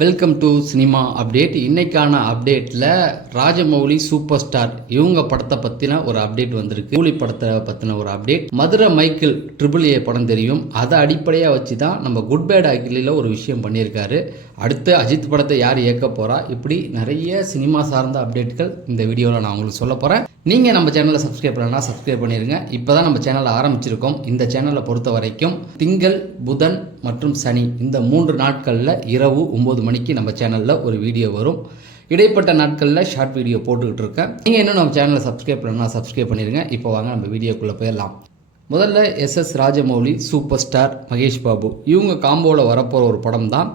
Welcome to cinema update இன்னைக்கான அப்டேட்டில் Rajamouli super star இவங்க படத்தை பற்றின ஒரு அப்டேட் வந்திருக்கு. கூலி படத்தை பற்றின ஒரு update Madurai Michael triple A படம் தெரியும். அதை அடிப்படையாக வச்சு தான் நம்ம குட் பேட் அகிலில் ஒரு விஷயம் பண்ணியிருக்காரு. அடுத்து அஜித் படத்தை யார் இயக்க போகிறா இப்படி நிறைய சினிமா சார்ந்த அப்டேட்கள் இந்த வீடியோவில் நான் உங்களுக்கு சொல்ல போகிறேன் நீங்கள் நம்ம சேனலை சப்ஸ்கிரைப் பண்ணலன்னா சப்ஸ்கிரைப் பண்ணிடுங்க இப்போ தான் நம்ம சேனலை ஆரம்பிச்சிருக்கோம். இந்த சேனலை பொறுத்த வரைக்கும் திங்கள் புதன் மற்றும் சனி இந்த மூன்று நாட்களில் இரவு ஒம்பது மணிக்கு நம்ம சேனலில் ஒரு வீடியோ வரும். இடைப்பட்ட நாட்களில் ஷார்ட் வீடியோ போட்டுக்கிட்டு இருக்கேன். நீங்கள் இன்னும் நம்ம சேனலை சப்ஸ்கிரைப் பண்ணலன்னா சப்ஸ்கிரைப் பண்ணிடுங்க இப்போ வாங்க நம்ம வீடியோக்குள்ளே போயிடலாம். முதல்ல SS Rajamouli super star Mahesh Babu. இவங்க காம்போவில் வரப்போகிற ஒரு படம் தான்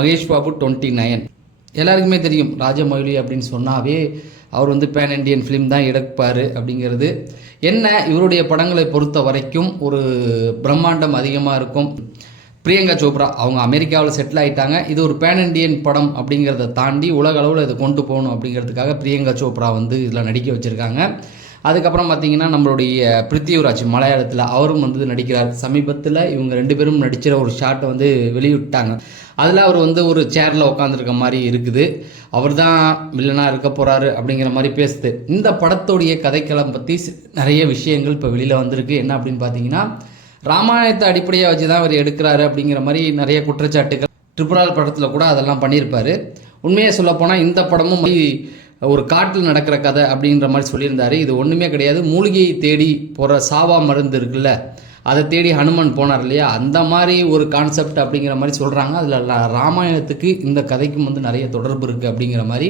மகேஷ் பாபு டுவெண்ட்டி நைன் எல்லாருக்குமே தெரியும் ராஜமௌலி அப்படின்னு சொன்னாவே அவர் வந்து பேன் இண்டியன் ஃபிலிம் தான் எடுப்பார் அப்படிங்கிறது. என்ன? இவருடைய படங்களை பொறுத்த வரைக்கும் ஒரு பிரம்மாண்டம் அதிகமாக இருக்கும். பிரியங்கா சோப்ரா அவங்க அமெரிக்காவில் செட்டில் ஆகிட்டாங்க இது ஒரு பேன் இண்டியன் படம் அப்படிங்கிறத தாண்டி உலக அளவில் இதை கொண்டு போகணும் அப்படிங்கிறதுக்காக பிரியங்கா சோப்ரா வந்து இதில் நடிக்க வச்சுருக்காங்க. அதுக்கப்புறம் பார்த்தீங்கன்னா நம்மளுடைய பிருத்திவிராஜ் மலையாளத்தில் அவரும் வந்து நடிக்கிறார். சமீபத்தில் இவங்க ரெண்டு பேரும் நடிச்சிற ஒரு ஷாட்டை வந்து வெளியிட்டாங்க. அதில் அவர் வந்து ஒரு சேரில் உட்காந்துருக்க மாதிரி இருக்குது. அவர் தான் வில்லனாக இருக்க போகிறாரு அப்படிங்கிற மாதிரி பேசுது. இந்த படத்துடைய கதைக்களம் பற்றி நிறைய விஷயங்கள் இப்போ வெளியில் வந்திருக்கு. என்ன அப்படின்னு பார்த்தீங்கன்னா ராமாயணத்தை அடிப்படையாக வச்சு தான் அவர் எடுக்கிறாரு அப்படிங்கிற மாதிரி நிறைய குற்றச்சாட்டுகள். ட்ரிபுரால் படத்தில் கூட அதெல்லாம் பண்ணியிருப்பார். உண்மையை சொல்லப்போனால் இந்த படமும் ஒரு காட்டில் நடக்கிற கதை அப்படின்ற மாதிரி சொல்லியிருந்தார். இது ஒன்றுமே கிடையாது. மூலிகையை தேடி போகிற சாவா மருந்து இருக்குல்ல அதை தேடி ஹனுமன் போனார் இல்லையா? அந்த மாதிரி ஒரு கான்செப்ட் அப்படிங்கிற மாதிரி சொல்கிறாங்க அதில் ராமாயணத்துக்கு இந்த கதைக்கும் வந்து நிறைய தொடர்பு இருக்குது அப்படிங்கிற மாதிரி.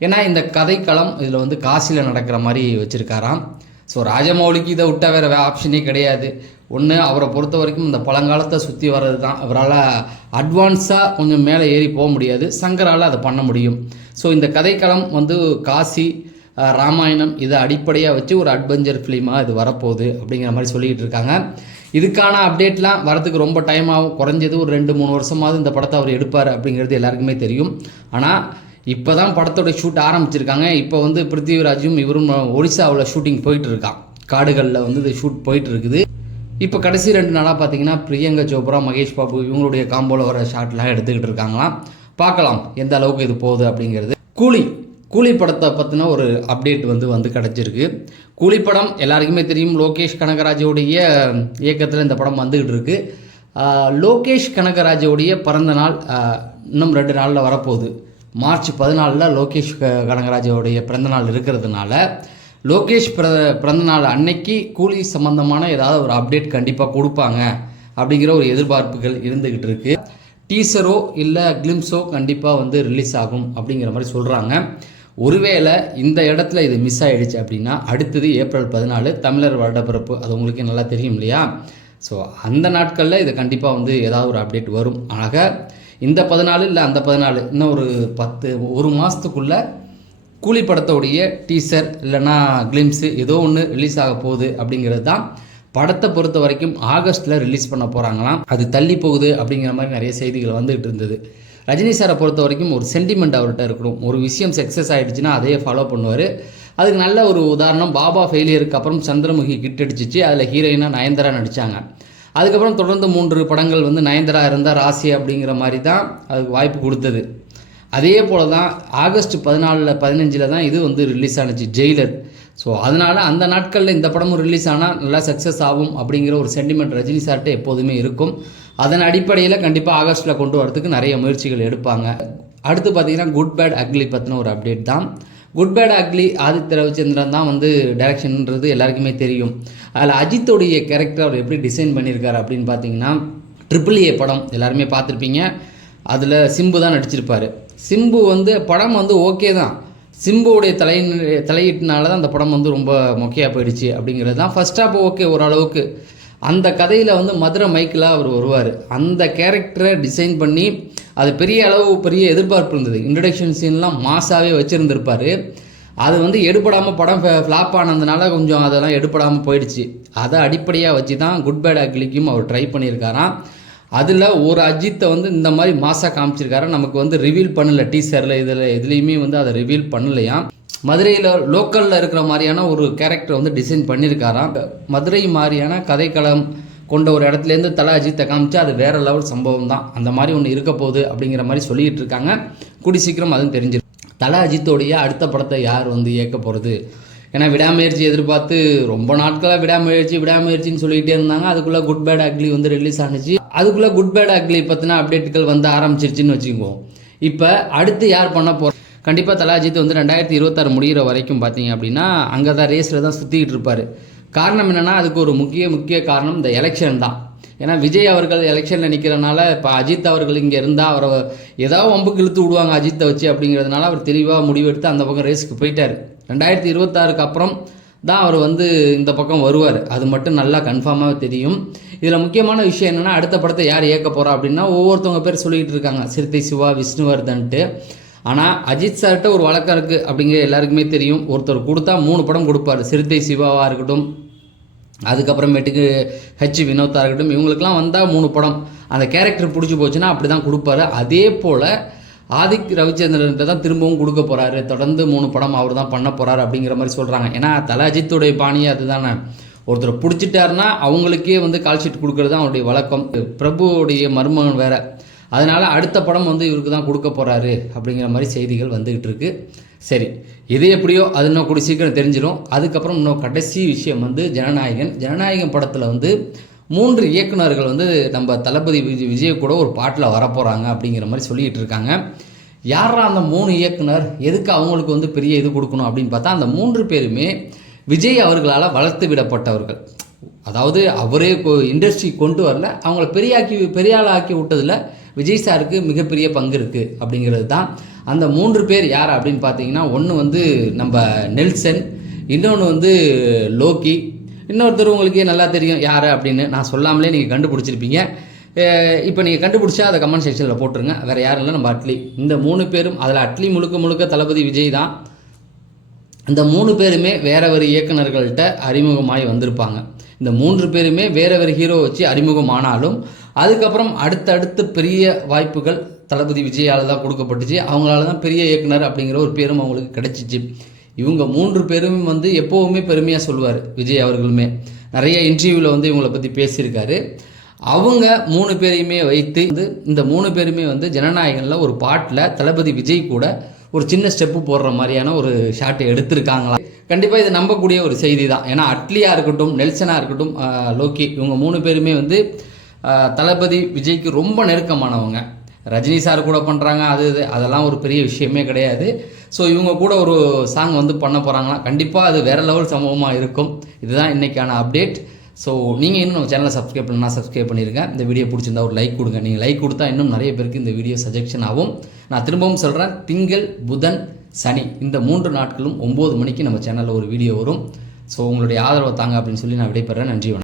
ஏன்னா இந்த கதைக்களம் இதில் வந்து காசியில் நடக்கிற மாதிரி வச்சுருக்காராம். ஸோ ராஜமௌலிக்கு இதை விட்டால் வேறு ஆப்ஷனே கிடையாது. ஒன்று அவரை பொறுத்த வரைக்கும் இந்த பழங்காலத்தை சுற்றி வர்றது தான் அவரால் அட்வான்ஸாக கொஞ்சம் மேலே ஏறி போக முடியாது. சங்கரால் அதை பண்ண முடியும். ஸோ இந்த கதைக்களம் வந்து காசி ராமாயணம் இதை அடிப்படையாக வச்சு ஒரு அட்வென்ச்சர் ஃபிலிமாக இது வரப்போகுது அப்படிங்கிற மாதிரி சொல்லிகிட்டு இருக்காங்க. இதுக்கான அப்டேட்லாம் வரதுக்கு ரொம்ப டைம் ஆகும். குறைஞ்சது ஒரு ரெண்டு மூணு வருஷமாவது இந்த படத்தை அவர் எடுப்பார் அப்படிங்கிறது எல்லாருக்குமே தெரியும். ஆனால் இப்போ தான் படத்தோட ஷூட் ஆரம்பிச்சிருக்காங்க. இப்போ வந்து பிருத்திவிராஜும் இவரும் ஒடிசாவில் ஷூட்டிங் போயிட்டு இருக்கான் காடுகளில் வந்து இது ஷூட் போயிட்டு இருக்குது இப்போ கடைசி ரெண்டு நாளாக பார்த்தீங்கன்னா பிரியங்கா சோப்ரா மகேஷ் பாபு இவங்களுடைய காம்போவில் வர ஷாட்லாம் எடுத்துக்கிட்டு இருக்காங்களாம். பார்க்கலாம் எந்த அளவுக்கு இது போகுது அப்படிங்கிறது. கூலி கூலி படத்தை பற்றின ஒரு அப்டேட் வந்து வந்து கிடச்சிருக்கு. கூலி படம் எல்லாருக்குமே தெரியும். லோகேஷ் கனகராஜோடைய இயக்கத்தில் இந்த படம் வந்துக்கிட்டு இருக்கு. லோகேஷ் கனகராஜோடைய பிறந்த நாள் இன்னும் ரெண்டு நாளில் வரப்போகுது. மார்ச் பதினாலில் லோகேஷ் க- கனகராஜோடைய பிறந்தநாள் இருக்கிறதுனால லோகேஷ் பிற பிறந்தநாள் அன்னைக்கு கூலி சம்பந்தமான ஏதாவது ஒரு அப்டேட் கண்டிப்பாக கொடுப்பாங்க அப்படிங்கிற ஒரு எதிர்பார்ப்புகள் இருந்துக்கிட்டு இருக்கு. டீசரோ இல்லை கிளிம்ஸோ கண்டிப்பாக வந்து ரிலீஸ் ஆகும் அப்படிங்கிற மாதிரி சொல்கிறாங்க ஒருவேளை இந்த இடத்துல இது மிஸ் ஆகிடுச்சு அப்படின்னா அடுத்தது ஏப்ரல் பதினாலு தமிழர் வருடப்பிறப்பு. அது உங்களுக்கு நல்லா தெரியும் இல்லையா? ஸோ அந்த நாட்களில் இது கண்டிப்பாக வந்து ஏதாவது ஒரு அப்டேட் வரும். ஆக இந்த பதினாலு இல்லை அந்த பதினாலு இன்னும் ஒரு பத்து ஒரு மாதத்துக்குள்ளே கூலி படத்தோடைய டீசர் இல்லைன்னா கிளிம்ஸு ஏதோ ஒன்று ரிலீஸ் ஆக போகுது அப்படிங்கிறது தான் படத்தை பொறுத்த வரைக்கும் ஆகஸ்ட்டில் ரிலீஸ் பண்ண போகிறாங்களாம் அது தள்ளி போகுது அப்படிங்கிற மாதிரி நிறைய செய்திகள் வந்துகிட்டு இருந்தது. ரஜினி சாரை பொறுத்த வரைக்கும் ஒரு சென்டிமெண்ட் அவர்கிட்ட இருக்கணும். ஒரு விஷயம் சக்ஸஸ் ஆகிடுச்சுன்னா அதையே ஃபாலோ பண்ணுவார். அதுக்கு நல்ல ஒரு உதாரணம் பாபா ஃபெயிலியருக்கு அப்புறம் சந்திரமுகி கிட் அடிச்சிச்சு அதில் ஹீரோயினாக நயன்தாரா நடித்தாங்க அதுக்கப்புறம் தொடர்ந்து மூன்று படங்கள் வந்து நயன்தாரா இருந்தால் ராசி அப்படிங்கிற மாதிரி தான் அதுக்கு வாய்ப்பு கொடுத்தது. அதே போல தான் ஆகஸ்ட் பதினாலில் பதினஞ்சில் தான் இது வந்து ரிலீஸ் ஆனிச்சு ஜெயிலர் ஸோ அதனால் அந்த நாட்களில் இந்த படமும் ரிலீஸ் ஆனால் நல்லா சக்ஸஸ் ஆகும் அப்படிங்கிற ஒரு சென்டிமெண்ட் ரஜினி சார்கிட்ட எப்போதுமே இருக்கும். அதன் அடிப்படையில் கண்டிப்பாக ஆகஸ்ட்டில் கொண்டு வரதுக்கு நிறைய முயற்சிகள் எடுப்பாங்க. அடுத்து பார்த்தீங்கன்னா குட் பேட் அக்லி பற்றின ஒரு அப்டேட் தான். Good bad ugly Aditya Ravichandran தான் வந்து டைரக்ஷன்ன்றது எல்லாருக்குமே தெரியும். அதில் அஜித்தோடைய கேரக்டர் அவர் எப்படி டிசைன் பண்ணியிருக்காரு அப்படின்னு பார்த்தீங்கன்னா ட்ரிபிள் ஏ படம் எல்லாருமே பார்த்துருப்பீங்க. அதில் சிம்பு தான் நடிச்சிருப்பார். சிம்பு வந்து படம் வந்து ஓகே தான். சிம்புவுடைய தலை தலையீட்டினால தான் அந்த படம் வந்து ரொம்ப மொக்கையாக போயிடுச்சு அப்படிங்கிறது தான். ஃபஸ்ட் ஹாப் ஓகே ஓரளவுக்கு. அந்த கதையில் வந்து மதுரை மைக்கில் அவர் வருவார். அந்த கேரக்டரை டிசைன் பண்ணி அது பெரிய அளவு பெரிய எதிர்பார்ப்பு இருந்தது. இன்ட்ரடக்ஷன் சீன்லாம் மாசாகவே வச்சுருந்துருப்பார். அது வந்து எடுபடாமல் படம் ஃப்ளாப் ஆனதுனால கொஞ்சம் அதெல்லாம் எடுபடாமல் போயிடுச்சு. அதை அடிப்படையாக வச்சு தான் குட் பேட் அக்லிக்கும் அவர் ட்ரை பண்ணியிருக்காராம். அதில் ஒரு அஜித்தை வந்து இந்த மாதிரி மாசாக காமிச்சிருக்காரு. நமக்கு வந்து ரிவீல் பண்ணல டீசரில் இதில் எதுலேயுமே வந்து அதை ரிவீல் பண்ணலையாம். மதுரையில் லோக்கலில் இருக்கிற மாதிரியான ஒரு கேரக்டர் வந்து டிசைன் பண்ணியிருக்காராம் மதுரை மாதிரியான கதைக்களம் கொண்ட ஒரு இடத்துலேருந்து தலை அஜித்தை காமிச்சு அது வேற லெவல் சம்பவம் தான் அந்த மாதிரி ஒன்று இருக்க போகுது அப்படிங்கிற மாதிரி சொல்லிக்கிட்டு இருக்காங்க. கூடி சீக்கிரம் அதுவும் தெரிஞ்சிடும் தலை அஜித்தோடைய அடுத்த படத்தை யார் வந்து இயக்க போகிறது ஏன்னா விடாமுயற்சி எதிர்பார்த்து ரொம்ப நாட்களாக விடாமுயற்சி விடாமுயற்சின்னு சொல்லிக்கிட்டே இருந்தாங்க. அதுக்குள்ளே குட் பேட் அக்லி வந்து ரிலீஸ் ஆனுச்சு. அதுக்குள்ளே குட் பேட் அக்லி பற்றின அப்டேட்டுகள் வந்து ஆரம்பிச்சிருச்சுன்னு வச்சுக்குவோம் இப்போ அடுத்து யார் பண்ண போகிற கண்டிப்பாக தலாஜித் வந்து ரெண்டாயிரத்தி இருபத்தாறு முடிகிற வரைக்கும் பார்த்தீங்க அப்படின்னா அங்கே தான் ரேஸில் தான் சுற்றிக்கிட்டு இருப்பார். காரணம் என்னென்னா அதுக்கு ஒரு முக்கிய முக்கிய காரணம் இந்த எலெக்ஷன் தான். ஏன்னா விஜய் அவர்கள் எலெக்ஷனில் நிற்கிறனால இப்போ அஜித் அவர்கள் இங்கே இருந்தால் அவரை ஏதாவது வம்புக்கு இழுத்து விடுவாங்க அஜித்தை வச்சு அப்படிங்கிறதுனால அவர் தெளிவாக முடிவெடுத்து அந்த பக்கம் ரேஸுக்கு போயிட்டார். ரெண்டாயிரத்தி இருபத்தாறுக்கு அப்புறம் தான் அவர் வந்து இந்த பக்கம் வருவார். அது மட்டும் நல்லா கன்ஃபார்மாக தெரியும். இதில் முக்கியமான விஷயம் என்னென்னா அடுத்த படத்தை யார் இயக்க போகிறா அப்படின்னா ஒவ்வொருத்தவங்க பேர் சொல்லிக்கிட்டு இருக்காங்க. சிறுத்தை சிவா விஷ்ணுவர்தன்ட்டு. ஆனால் அஜித் சார்கிட்ட ஒரு வழக்கம் இருக்குது அப்படிங்கிற எல்லாருக்குமே தெரியும். ஒருத்தர் கொடுத்தா மூணு படம் கொடுப்பாரு. சிறுத்தை சிவாவாக இருக்கட்டும் அதுக்கப்புறமேட்டுக்கு ஹெச் வினோத்தாக இருக்கட்டும் இவங்களுக்கெல்லாம் வந்தால் மூணு படம். அந்த கேரக்டர் பிடிச்சி போச்சுன்னா அப்படி தான் கொடுப்பாரு. அதே போல் ஆதிக் ரவிச்சந்திரன்ட்ட தான் திரும்பவும் கொடுக்க போகிறாரு தொடர்ந்து மூணு படம் அவர் தான் பண்ண போகிறாரு அப்படிங்கிற மாதிரி சொல்கிறாங்க ஏன்னா தல அஜித்துடைய பாணியே அதுதானே. ஒருத்தர் பிடிச்சிட்டாருன்னா அவங்களுக்கே வந்து கால் ஷீட் தான் அவருடைய வழக்கம். பிரபுவுடைய மருமகன் வேறு. அதனால் அடுத்த படம் வந்து இவருக்கு தான் கொடுக்க போகிறாரு அப்படிங்கிற மாதிரி செய்திகள் வந்துக்கிட்டு இருக்கு. சரி இது எப்படியோ அது இன்னும் கூட சீக்கிரம் தெரிஞ்சிடும் அதுக்கப்புறம் இன்னும் கடைசி விஷயம் வந்து ஜனநாயகன். ஜனநாயகன் படத்தில் வந்து மூன்று இயக்குனர்கள் வந்து நம்ம தளபதி விஜய் விஜய் கூட ஒரு பாட்டில் வரப்போகிறாங்க அப்படிங்கிற மாதிரி சொல்லிகிட்டு இருக்காங்க. யாரா அந்த மூணு இயக்குனர்? எதுக்கு அவங்களுக்கு வந்து பெரிய இது கொடுக்கணும் அப்படின்னு பார்த்தா அந்த மூன்று பேருமே விஜய் அவர்களால் வளர்த்து விடப்பட்டவர்கள். அதாவது அவரே இண்டஸ்ட்ரி கொண்டு வரல. அவங்கள பெரியாக்கி பெரியாளாக்கி விட்டதில் விஜய் சாருக்கு மிகப்பெரிய பங்கு இருக்குது அப்படிங்கிறது தான். அந்த மூன்று பேர் யார் அப்படின்னு பார்த்தீங்கன்னா ஒன்று வந்து நம்ம நெல்சன் இன்னொன்று வந்து லோக்கி. இன்னொருத்தர் உங்களுக்கே நல்லா தெரியும் யார் அப்படின்னு நான் சொல்லாமலே நீங்கள் கண்டுபிடிச்சிருப்பீங்க. இப்போ நீங்கள் கண்டுபிடிச்சா அதை கமெண்ட் செக்ஷனில் போட்டுருங்க. வேறு யாரும் இல்லை நம்ம அட்லி. இந்த மூணு பேரும் அதில் அட்லி முழுக்க முழுக்க தளபதி விஜய் தான். இந்த மூணு பேருமே வேற வேறு இயக்குநர்கள்ட்ட அறிமுகமாகி வந்திருப்பாங்க. இந்த மூன்று பேருமே வேற வேறு ஹீரோ வச்சு அறிமுகமானாலும் அதுக்கப்புறம் அடுத்தடுத்து பெரிய வாய்ப்புகள் தளபதி விஜயால் தான் கொடுக்கப்பட்டுச்சு. அவங்களால தான் பெரிய இயக்குனர் அப்படிங்கிற ஒரு பேரும் அவங்களுக்கு கிடைச்சிச்சு. இவங்க மூன்று பேரும் வந்து எப்போவுமே பெருமையாக சொல்லுவார் விஜய் அவர்களுமே. நிறைய இன்டர்வியூவில் வந்து இவங்களை பற்றி பேசியிருக்காரு. அவங்க மூணு பேரையுமே வைத்து வந்து இந்த மூணு பேருமே வந்து ஜனநாயகனில் ஒரு பாட்டில் தளபதி விஜய் கூட ஒரு சின்ன ஸ்டெப்பு போடுற மாதிரியான ஒரு ஷாட்டை எடுத்திருக்காங்களா? கண்டிப்பாக இது நம்பக்கூடிய ஒரு செய்தி தான். ஏன்னா அட்லியாக இருக்கட்டும் நெல்சனாக இருக்கட்டும் லோக்கி இவங்க மூணு பேருமே வந்து தளபதி விஜய்க்கு ரொம்ப நெருக்கமானவங்க. ரஜினி சார் கூட பண்ணுறாங்க அது இது அதெல்லாம் ஒரு பெரிய விஷயமே கிடையாது. ஸோ இவங்க கூட ஒரு சாங் வந்து பண்ண போகிறாங்களா கண்டிப்பாக அது வேறு லெவல் சம்பவமாக இருக்கும். இதுதான் இன்றைக்கான அப்டேட் ஸோ நீங்கள் இன்னும் நம்ம சேனலை சப்ஸ்கிரைப் பண்ணலாம் சப்ஸ்கிரைப் பண்ணியிருக்கேன் இந்த வீடியோ பிடிச்சிருந்தா ஒரு லைக் கொடுங்க. நீங்கள் லைக் கொடுத்தா இன்னும் நிறைய பேருக்கு இந்த வீடியோ சஜெக்ஷன் ஆகும். நான் திரும்பவும் சொல்கிறேன் திங்கள் புதன் சனி இந்த மூன்று நாட்களும் ஒம்பது மணிக்கு நம்ம சேனலில் ஒரு வீடியோ வரும். ஸோ உங்களுடைய ஆதரவை தாங்க அப்படின்னு சொல்லி நான் விடைபெறேன். நன்றி